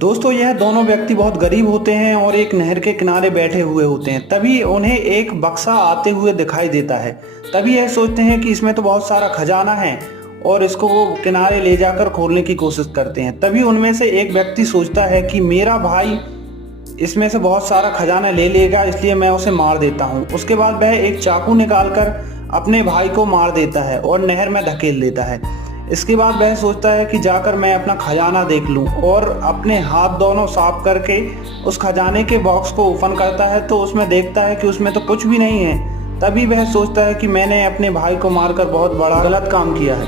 दोस्तों यह दोनों व्यक्ति बहुत गरीब होते हैं और एक नहर के किनारे बैठे हुए होते हैं। तभी उन्हें एक बक्सा आते हुए दिखाई देता है। तभी यह सोचते हैं कि इसमें तो बहुत सारा खजाना है और इसको वो किनारे ले जाकर खोलने की कोशिश करते हैं। तभी उनमें से एक व्यक्ति सोचता है कि मेरा भाई इसमें से बहुत सारा खजाना ले लेगा, इसलिए मैं उसे मार देता हूँ। उसके बाद वह एक चाकू निकालकर अपने भाई को मार देता है और नहर में धकेल देता है। इसके बाद वह सोचता है कि जाकर मैं अपना खजाना देख लूं, और अपने हाथ दोनों साफ करके उस खजाने के बॉक्स को ओपन करता है तो उसमें देखता है कि उसमें तो कुछ भी नहीं है। तभी वह सोचता है कि मैंने अपने भाई को मारकर बहुत बड़ा गलत काम किया है।